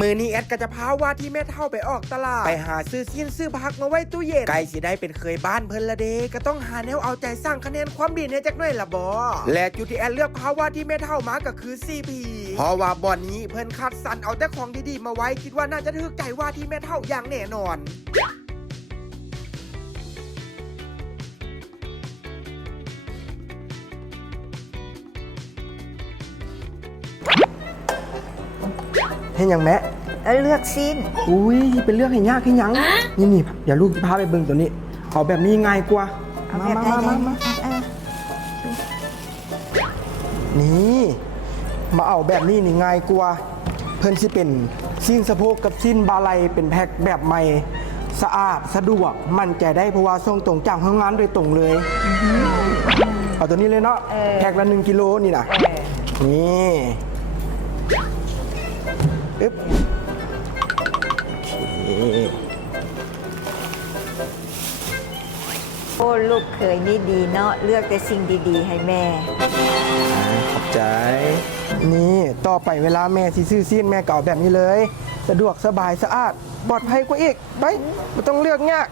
มือนี้แอดก็จะพาว่าที่แม่เฒ่าไปออกตลาดไปหาซื้อซีนซื้อผักมาไว้ตู้เย็นไก่สิได้เป็นเคยบ้านเพิ่นละเดก็ต้องหาแนวเอาใจสร้างคะแนนความดีให้จักหน่อยละบอและจุดที่แอดเลือกพาว่าที่แม่เฒ่ามาก็คือ CP เพราะว่าบ่อนนี้เพิ่นคัดสรรเอาแต่ของดีๆมาไว้คิดว่าน่าจะถูกใจว่าที่แม่เฒ่าอย่างแน่นอนเห็นยังแม่เลือกสิ้นอุ้ยเป็นเรื่องให้ยากให้ยังนี่เดี๋ยวลูกพาไปเบิ่งตัวนี้เอาแบบนี้ง่ายกว่าเอาแบบไหนนี่มาเอาแบบนี้นี่ง่ายกว่าเพิ่นสิเป็นสิ้นสะโพกกับสิ้นบาไหลเป็นแพ็คแบบใหม่สะอาดสะดวกมั่นใจได้เพราะว่าส่งตรงจากโรงงานโดยตรงเลยเอาตัวนี้เลยเนาะแพ็คละ1 กิโลนี่นะนี่ปึ๊บโอ้ลูกเคยนี่ดีเนาะเลือกแต่สิ่งดีๆให้แม่ขอบใจนี่ต่อไปเวลาแม่สิซื้อซีนแม่เก่าแบบนี้เลยสะดวกสบายสะอาดปลอดภัยกว่าอีกไปไม่ต้องเลือกยาก